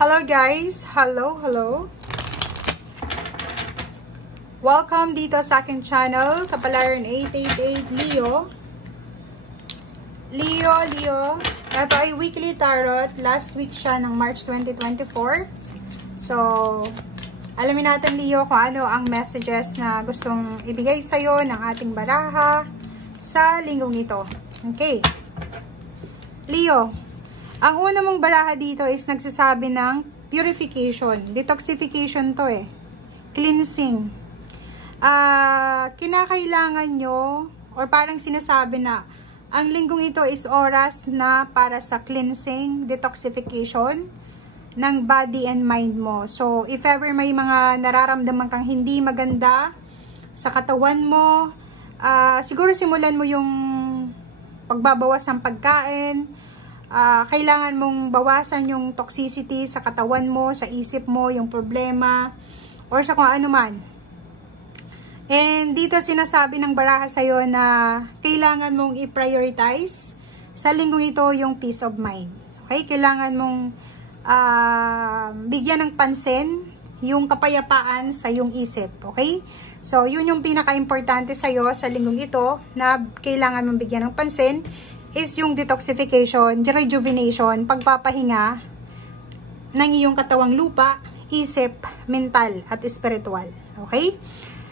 Hello guys! Hello! Welcome dito sa aking channel, Kapalaran 888 Leo. Leo. Ito ay weekly tarot. Last week siya ng March 2024. So, alamin natin Leo kung ano ang messages na gustong ibigay sa'yo ng ating baraha sa linggong ito. Okay. Leo. Ang una mong baraha dito is nagsasabi ng purification. Detoxification to eh. Cleansing. Kinakailangan nyo, or parang sinasabi na, ang linggong ito is oras na para sa cleansing, detoxification ng body and mind mo. So, if ever may mga nararamdaman kang hindi maganda sa katawan mo, siguro simulan mo yung pagbabawas ng pagkain. Kailangan mong bawasan yung toxicity sa katawan mo, sa isip mo, yung problema, or sa kung ano man. And dito sinasabi ng baraha sa'yo na kailangan mong i-prioritize sa linggong ito yung peace of mind. Okay? Kailangan mong bigyan ng pansin yung kapayapaan sa iyong isip. Okay? So, yun yung pinaka-importante sa'yo sa linggong ito na kailangan mong bigyan ng pansin is yung detoxification, rejuvenation, pagpapahinga ng iyong katawang lupa, isip, mental, at spiritual. Okay?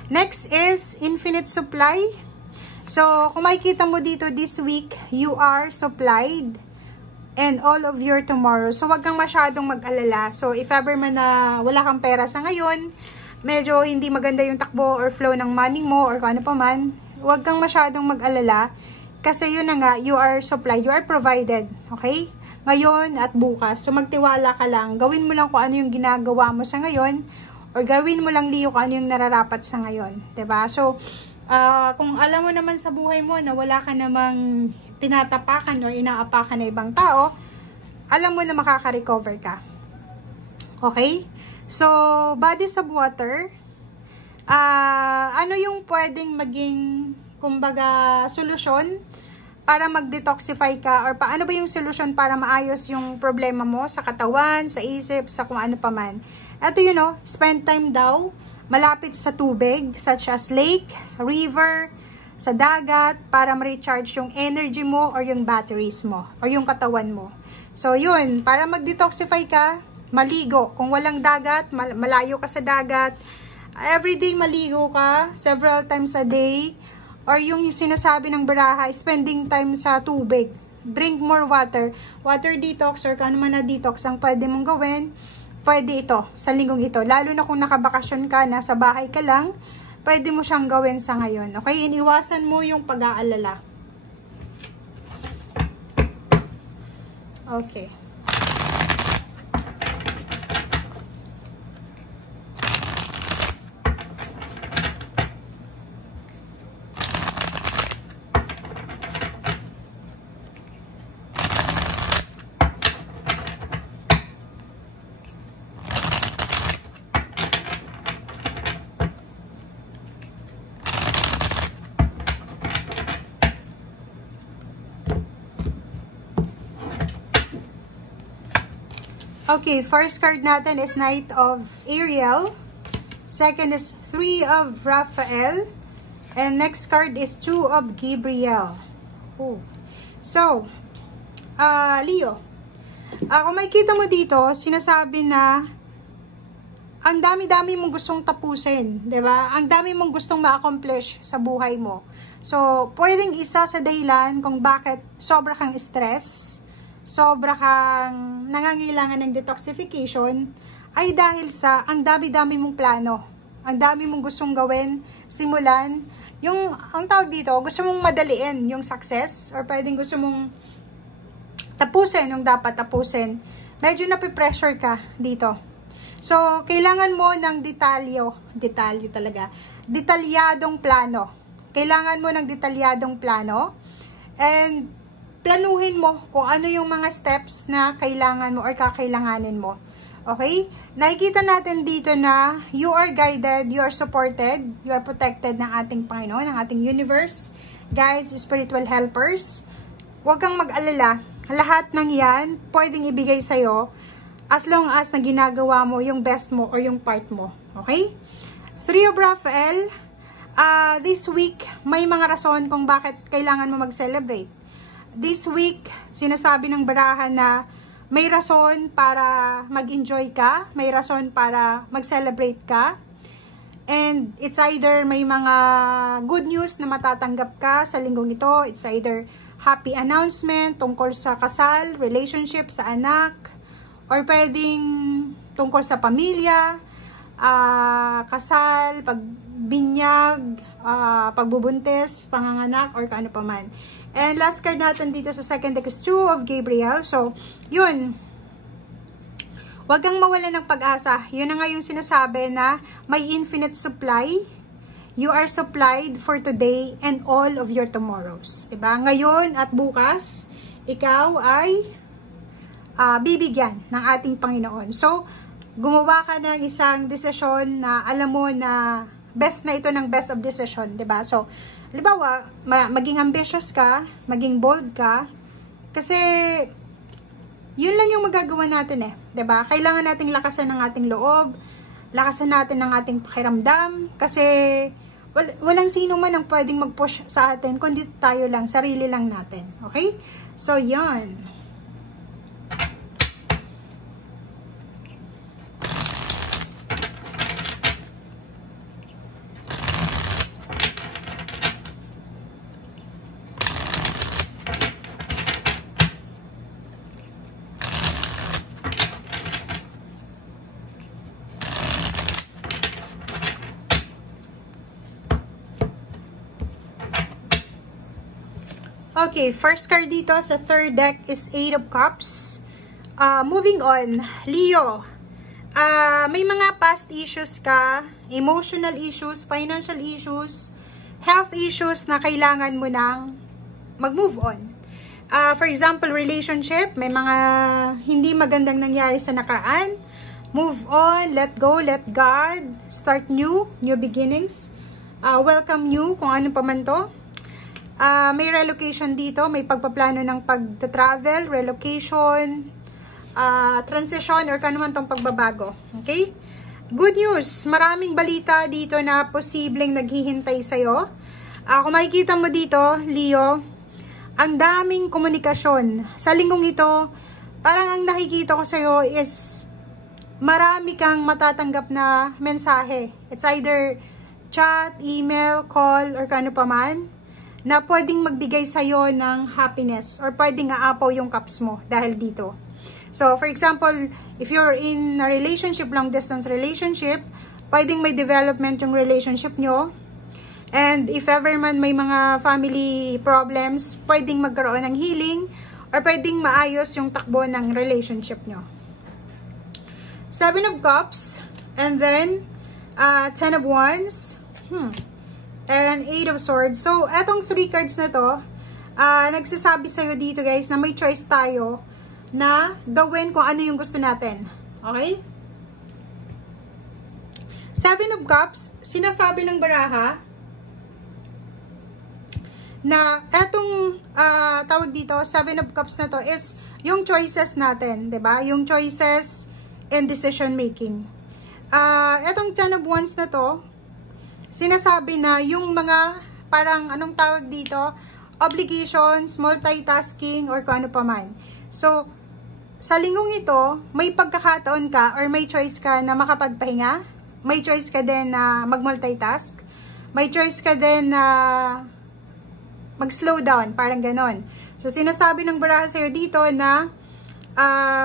Next is infinite supply. So, kung makikita mo dito this week, you are supplied and all of your tomorrow. So, wag kang masyadong mag-alala. So, if ever man na wala kang pera sa ngayon, medyo hindi maganda yung takbo or flow ng money mo or kung ano pa man, wag kang masyadong mag-alala. Kasi yun na nga, you are supplied, you are provided, okay? Ngayon at bukas. So, magtiwala ka lang. Gawin mo lang kung ano yung ginagawa mo sa ngayon or gawin mo lang, Leo, kung ano yung nararapat sa ngayon. Diba? So, kung alam mo naman sa buhay mo na wala ka namang tinatapakan or inaapakan na ibang tao, alam mo na makaka-recover ka. Okay? So, bodies of water, ano yung pwedeng maging kumbaga solusyon para mag-detoxify ka, or paano ba yung solusyon para maayos yung problema mo sa katawan, sa isip, sa kung ano pa man. Ito yun o, spend time daw malapit sa tubig such as lake, river, sa dagat para ma-recharge yung energy mo or yung batteries mo or yung katawan mo. So yun, para mag-detoxify ka, maligo. Kung walang dagat, malayo ka sa dagat, everyday maligo ka several times a day. Or yung sinasabi ng baraha, spending time sa tubig. Drink more water. Water detox or kano man na detox ang pwede mong gawin. Pwede ito sa linggong ito. Lalo na kung nakabakasyon ka, nasa bahay ka lang, pwede mo siyang gawin sa ngayon. Okay? Iniwasan mo yung pag-aalala. Okay. Okay, first card natin is Knight of Ariel. Second is 3 of Raphael. And next card is 2 of Gabriel. Oh. So, Leo, kung makikita mo dito, sinasabi na ang dami-dami mong gustong tapusin, 'di ba? Ang dami mong gustong ma-accomplish sa buhay mo. So, pwedeng isa sa dahilan kung bakit sobra kang stress, sobra kang nangangailangan ng detoxification, ay dahil sa ang dami-dami mong plano. Ang dami mong gustong gawin, simulan. Yung, ang tawag dito, gusto mong madaliin yung success, or pwedeng gusto mong tapusin yung dapat tapusin. Medyo napipressure ka dito. So, kailangan mo ng detalyo talaga, detalyadong plano. Kailangan mo ng detalyadong plano, and planuhin mo kung ano yung mga steps na kailangan mo or kakailanganin mo. Okay? Nakikita natin dito na you are guided, you are supported, you are protected ng ating Panginoon, ng ating universe, guides, spiritual helpers. Huwag kang mag-alala. Lahat ng yan, pwedeng ibigay sa'yo as long as na ginagawa mo yung best mo or yung part mo. Okay? 3 of Raphael, this week, may mga rason kung bakit kailangan mo mag-celebrate. This week, sinasabi ng barahan na may rason para mag-enjoy ka, may rason para mag-celebrate ka, and it's either may mga good news na matatanggap ka sa linggong ito, it's either happy announcement tungkol sa kasal, relationship, sa anak, or pwedeng tungkol sa pamilya, kasal, pagbinyag, pagbubuntis, panganganak, or kaano pa man. And last card natin dito sa second deck is 2 of Gabriel. So, yun. Huwag kang mawala ng pag-asa. Yun na nga yung sinasabi na may infinite supply. You are supplied for today and all of your tomorrows. Diba? Ngayon at bukas, ikaw ay bibigyan ng ating Panginoon. So, gumawa ka ng isang desisyon na alam mo na best na ito ng best of decision. Diba? So, halimbawa, maging ambitious ka, maging bold ka, kasi yun lang yung magagawa natin eh. 'Di ba? Kailangan nating lakasan ng ating loob, lakasan natin ng ating pakiramdam, kasi walang sino man ang pwedeng mag-push sa atin, kundi tayo lang, sarili lang natin. Okay? So, yun. Okay, first card dito sa third deck is 8 of Cups. Moving on, Leo. May mga past issues ka, emotional issues, financial issues, health issues na kailangan mo nang mag-move on. For example, relationship, may mga hindi magandang nangyari sa nakaraan. Move on, let go, let God, start new beginnings. Welcome new, kung ano pa man to. May relocation dito, may pagpaplano ng pag-travel, relocation, transition, or kano man tong pagbabago. Okay? Good news, maraming balita dito na posibleng naghihintay sa'yo. Kung makikita mo dito, Leo, ang daming komunikasyon. Sa linggong ito, parang ang nakikita ko sa'yo is marami kang matatanggap na mensahe. It's either chat, email, call, or kano pa man, na pwedeng magbigay sa'yo ng happiness or pwedeng aapaw yung cups mo dahil dito. So, for example, if you're in a relationship, long distance relationship, pwedeng may development yung relationship nyo. And if ever man may mga family problems, pwedeng magkaroon ng healing or pwedeng maayos yung takbo ng relationship nyo. 7 of Cups, and then 10 of Wands, and 8 of Swords. So, etong 3 cards na to, nagsasabi sa'yo dito guys na may choice tayo na gawin kung ano yung gusto natin. Okay? 7 of Cups, sinasabi ng baraha na etong tawag dito, 7 of Cups na to is yung choices natin, 'di ba? Yung choices and decision making. Etong 10 of Wands na to, sinasabi na yung mga parang anong tawag dito, obligations, multitasking, or kung ano pa man. So, sa linggong ito, may pagkakataon ka or may choice ka na makapagpahinga, may choice ka din na mag-multitask, may choice ka din na mag-slow down, parang ganon. So, sinasabi ng baraha sa'yo dito na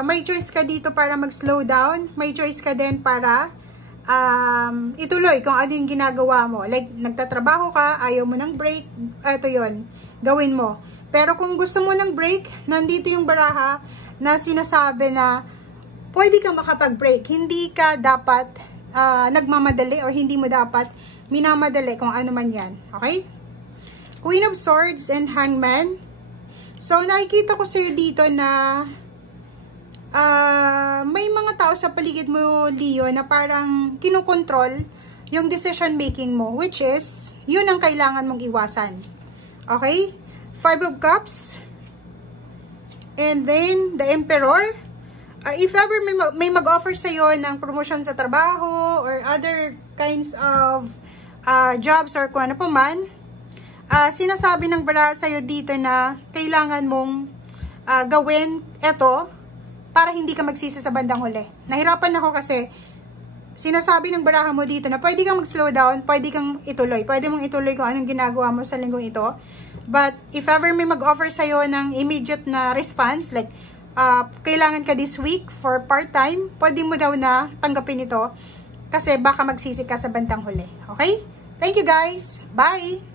may choice ka dito para mag-slow down, may choice ka din para ituloy kung ano yung ginagawa mo. Like, nagtatrabaho ka, ayaw mo ng break, eto yon, gawin mo. Pero kung gusto mo ng break, nandito yung baraha na sinasabi na pwede kang makapag-break. Hindi ka dapat nagmamadali o hindi mo dapat minamadali kung ano man yan. Okay? Queen of Swords and Hangman. So, nakikita ko sa'yo dito na may mga tao sa paligid mo, Leo, na parang kinukontrol yung decision making mo, which is, yun ang kailangan mong iwasan. Okay? 5 of Cups. And then, the Emperor. If ever may mag-offer sa'yo ng promotion sa trabaho or other kinds of jobs or kung ano po man, sinasabi ng baraha sa'yo dito na kailangan mong gawin ito para hindi ka magsisi sa bandang huli. Nahirapan ako kasi sinasabi ng baraha mo dito na pwede kang mag-slow down, pwede kang ituloy. Pwede mong ituloy kung anong ginagawa mo sa linggong ito. But if ever may mag-offer sa'yo ng immediate na response, like kailangan ka this week for part-time, pwede mo daw na tanggapin ito kasi baka magsisi ka sa bandang huli. Okay? Thank you guys. Bye!